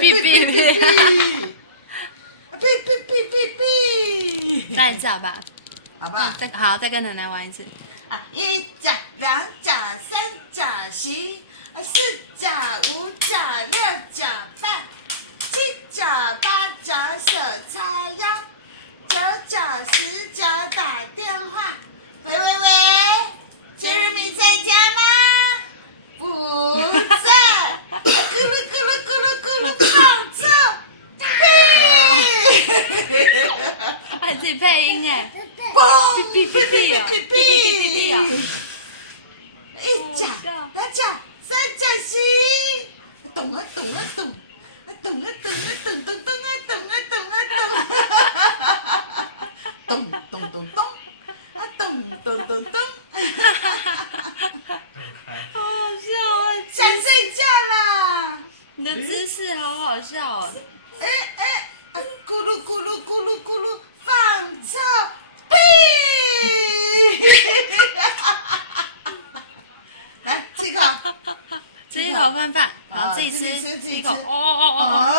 哔哔哔，哔哔哔哔哔。再一次好吧？好不好？好，再跟奶奶玩一次。一甲、两甲、三甲行，四甲、五甲、六甲半，七甲、八甲手叉腰，九甲、十甲打电话。喂，杰瑞米在家吗？不在。咕噜咕噜咕噜咕噜放臭屁！还自己配音哎。嘣！哔哔哔哔哦，哔哔哔哔哔哦。一甲、两甲、三甲行，咚啊咚啊咚，咚啊咚啊咚咚咚啊咚啊咚啊咚，咚咚咚咚，咚咚咚咚，好好笑啊！想睡觉啦！你的姿势好好笑哦。咕噜咕噜咕噜咕噜放臭屁！来，这个。吃一口饭饭，然后自己吃，吃一口，哦哦哦哦。